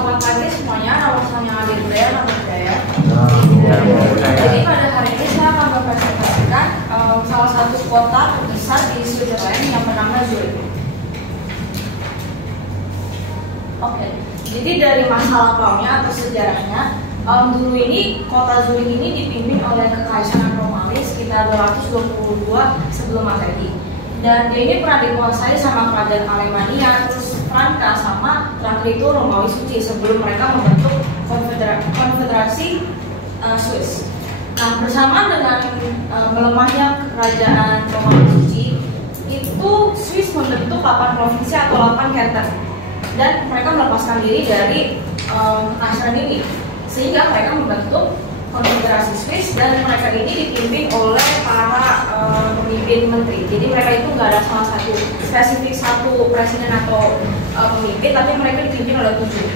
Selamat pagi semuanya, nama saya Adi Budaya, nama Budaya. Jadi pada hari ini saya akan mempresentasikan salah satu kota terbesar di Switzerland yang bernama Zurich. Oke, jadi dari masa lampaunya atau sejarahnya, dulu ini kota Zurich ini dipimpin oleh Kekaisaran Romawi sekitar 222 sebelum Masehi. Dan dia ini pernah dikuasai sama kerajaan Alemania, terus Franka, sama terakhir itu Romawi Suci sebelum mereka membentuk konfederasi Swiss. Nah, bersamaan dengan melemahnya kerajaan Romawi Suci, itu Swiss membentuk 8 provinsi atau 8 canton, dan mereka melepaskan diri dari kekaisaran ini, sehingga mereka membentuk konfederasi Swiss, dan mereka ini dipimpin oleh para pemimpin menteri. Jadi mereka itu nggak ada salah satu spesifik satu presiden atau pemimpin, tapi mereka dipimpin oleh 7.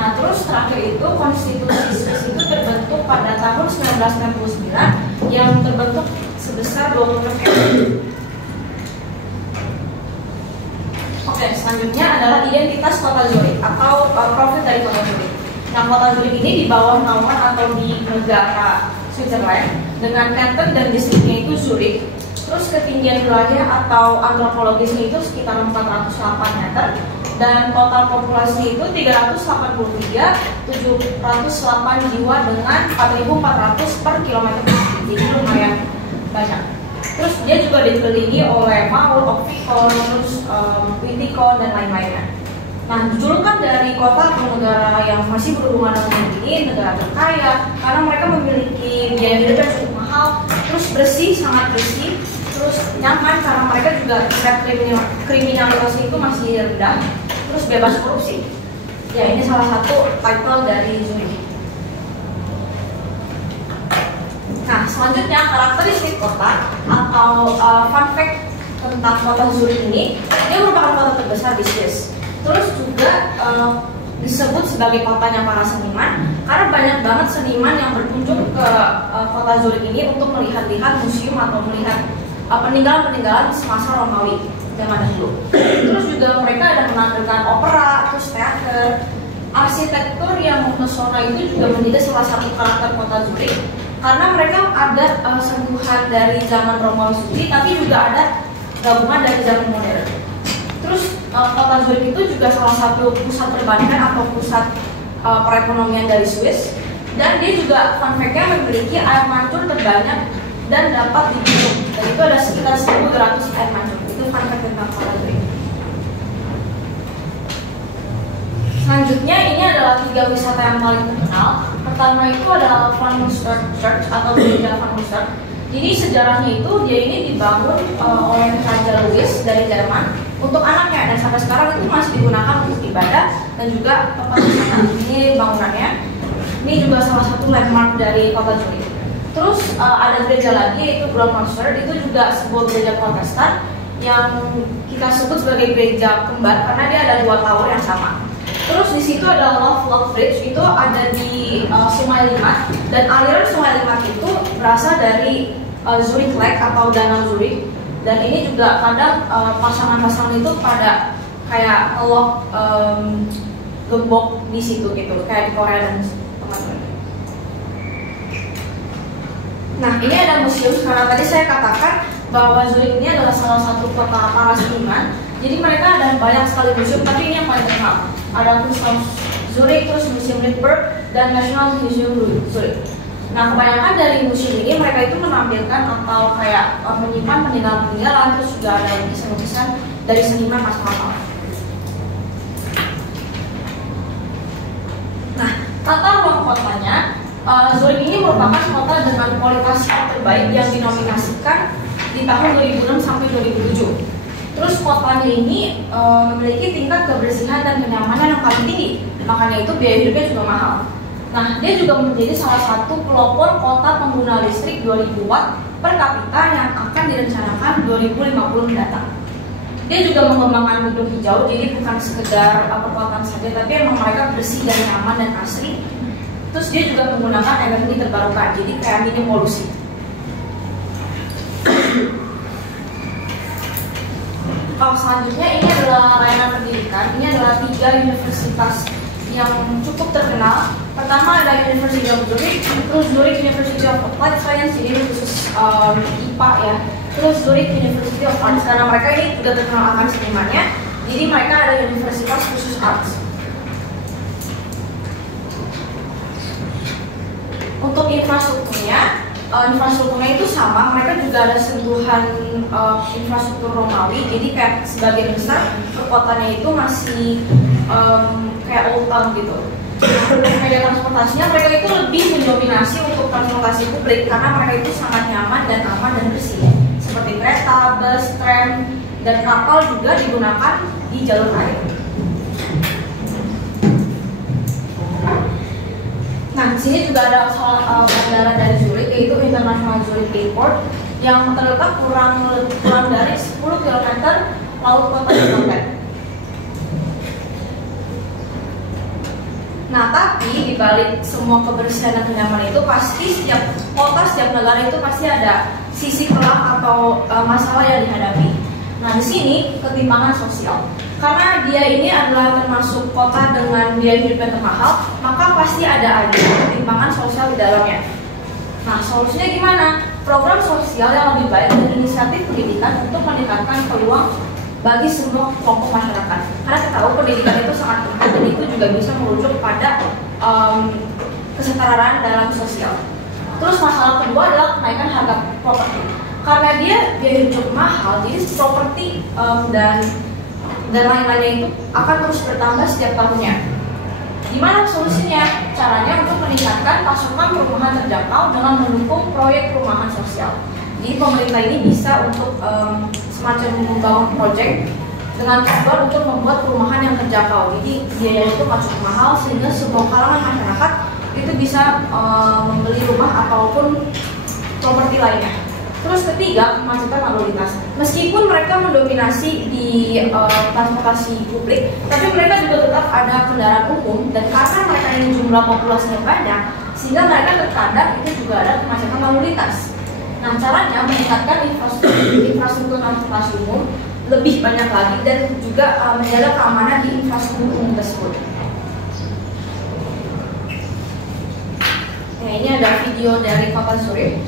Nah, terus terakhir itu konstitusi Swiss itu terbentuk pada tahun 1999 yang terbentuk sebesar 20%. Oke, selanjutnya adalah identitas kota Zurich atau profil dari kota Zurich. Nah, kota Zurich ini di bawah naungan atau di negara Switzerland dengan canton dan distriknya itu Zurich. Terus ketinggian wilayah atau antropologisnya itu sekitar 408 meter, dan total populasinya itu 383.708 jiwa dengan 4.400 per kilometer persegi. Jadi lumayan banyak. Terus dia juga dikelilingi oleh Maul, Oxford, terus Wittikon dan lain-lainnya. Nah, julukan dari kota atau negara yang masih berhubungan dengan ini negara terkaya karena mereka memiliki biaya hidup yang cukup mahal, terus bersih, sangat bersih, terus nyaman karena mereka juga tingkat kriminalitas itu masih rendah, terus bebas korupsi. Ya, ini salah satu title dari Zurich. Nah, selanjutnya karakteristik kota atau fun fact tentang kota Zurich ini, dia merupakan kota terbesar di Swiss. Terus juga disebut sebagai kotanya para seniman karena banyak banget seniman yang berkunjung ke kota Zurich ini untuk melihat-lihat museum atau melihat peninggalan-peninggalan semasa Romawi zaman dulu. Terus juga mereka ada menampilkan opera, terus teater, arsitektur yang mempesona itu juga menjadi salah satu karakter kota Zurich karena mereka ada sentuhan dari zaman Romawi Suci tapi juga ada gabungan dari zaman modern. Terus kota Zurich itu juga salah satu pusat perbankan atau pusat perekonomian dari Swiss, dan dia juga fun fact-nya memiliki air mancur terbanyak dan dapat diminum. Dan itu ada sekitar 1.200 air mancur. Itu fun fact tentang kota Zurich. Selanjutnya ini adalah 3 wisata yang paling terkenal. Pertama itu adalah Van Münster Church atau gereja Van Münster. Jadi sejarahnya itu dia ini dibangun oleh Raja Louis dari Jerman untuk anaknya, dan sampai sekarang itu masih digunakan untuk ibadah dan juga tempat wisata. Ini bangunannya. Ini juga salah satu landmark dari kota Zurich. Terus ada gereja lagi yaitu Großmünster, itu juga sebuah gereja Protestan yang kita sebut sebagai gereja kembar karena dia ada 2 tower yang sama. Terus di situ ada Loch Bridge, itu ada di Sungai Limat, dan aliran Sungai Limat itu berasal dari Zurich Lake atau Danau Zurich, dan ini juga kadang pasangan-pasangan itu pada kayak ngelok gembok di situ gitu, kayak di Korea dan teman-teman. Nah, ini ada museum karena tadi saya katakan bahwa Zurich ini adalah salah satu kota para seniman. Jadi mereka ada banyak sekali museum, tapi ini yang paling terkenal. Ada Kunsthaus Zurich, terus Museum Rittberg, dan National Museum Zurich. Nah, kebanyakan dari museum ini mereka itu menampilkan atau kayak menyimpan peninggalan-peninggalan, terus juga ada lukisan-lukisan dari seniman masa lampau. Nah, tata ruang kotanya, Zurich ini merupakan kota dengan kualitas terbaik yang dinominasikan di tahun 2006 sampai 2007. Terus kotanya ini memiliki tingkat kebersihan dan kenyamanan yang paling tinggi, makanya itu biaya hidupnya juga mahal. Nah, dia juga menjadi salah satu pelopor kota pengguna listrik 2000 watt per kapita yang akan direncanakan 2050 mendatang. Dia juga mengembangkan gedung hijau, jadi bukan sekedar perkotaan saja, tapi emang mereka bersih dan nyaman dan asri. Terus dia juga menggunakan energi terbarukan, jadi kayak minim polusi. Selanjutnya ini adalah layanan pendidikan. Ini adalah 3 universitas di yang cukup terkenal. Pertama ada University of Zurich, terus Zurich University of Applied Science, jadi khusus IPA ya. Terus Zurich University of Arts, karena mereka ini juga terkenal akan senimannya, jadi mereka ada universitas khusus arts. Untuk infrastrukturnya itu sama, mereka juga ada sentuhan infrastruktur Romawi, jadi kayak sebagian besar perkotaannya itu masih kayak old town gitu. Media transportasinya mereka itu lebih mendominasi untuk transportasi publik karena mereka itu sangat nyaman dan aman dan bersih, seperti kereta, bus, tram, dan kapal juga digunakan di jalur air. Nah, di sini juga ada bandara dari Zurich, yaitu International Zurich Airport, yang terletak kurang dari 10 km laut kota Stuttgart. Nah, tapi di balik semua kebersihan dan kenyamanan itu, pasti setiap kota, setiap negara itu pasti ada sisi kelam atau masalah yang dihadapi. Nah, di sini ketimpangan sosial. Karena dia ini adalah termasuk kota dengan biaya hidup yang termahal, maka pasti ada aja ketimpangan sosial di dalamnya. Nah, solusinya gimana? Program sosial yang lebih baik dan inisiatif pendidikan untuk meningkatkan peluang bagi semua kelompok masyarakat. Karena kita tahu pendidikan itu sangat penting dan itu juga bisa merujuk pada kesetaraan dalam sosial. Terus masalah kedua adalah kenaikan harga properti. Karena dia biaya hidup mahal, jadi properti dan lain-lainnya itu akan terus bertambah setiap tahunnya. Gimana solusinya? Caranya untuk meningkatkan pasokan perumahan terjangkau dengan mendukung proyek perumahan sosial. Jadi pemerintah ini bisa untuk semacam membangun proyek dengan tujuan untuk membuat perumahan yang terjangkau. Jadi biaya itu nggak cukup mahal sehingga semua kalangan masyarakat itu bisa membeli rumah ataupun properti lainnya. Terus ketiga, kemacetan lalu lintas. Meskipun mereka mendominasi di transportasi publik, tapi mereka juga tetap ada kendaraan umum, dan karena mereka ini jumlah populasinya banyak, sehingga mereka terkadang itu juga ada kemacetan lalu lintas. Nah, caranya meningkatkan infrastruktur transportasi umum lebih banyak lagi dan juga menjaga keamanan di infrastruktur umum tersebut. Nah, ini ada video dari kota Zurich.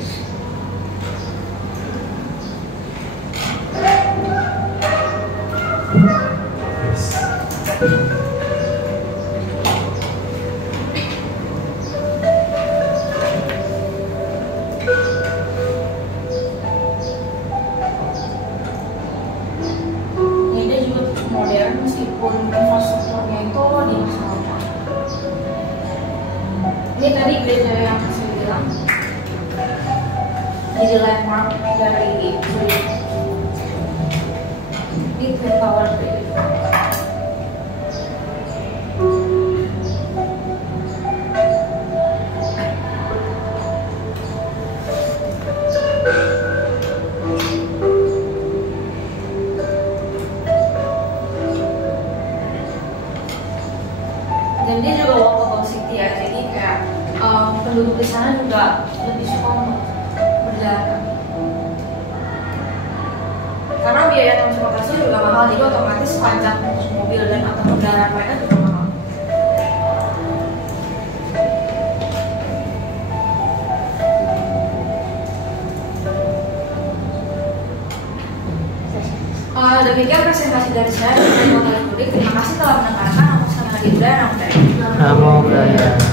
Modern meskipun infrastrukturnya itu di masa lalu. Ini tadi gereja yang saya bilang jadi landmark dari Zurich. Ini Twin Tower Bridge. Dan dia juga walkable city ya, jadi kayak penduduk di sana juga lebih suka untuk berjalan. Karena biaya transportasi juga mahal, jadi otomatis pajak untuk mobil dan atau kendaraan mereka juga mahal. Demikian presentasi dari saya dari Kota Zurich. Terima kasih telah mendengarkan. Namo Buddhaya.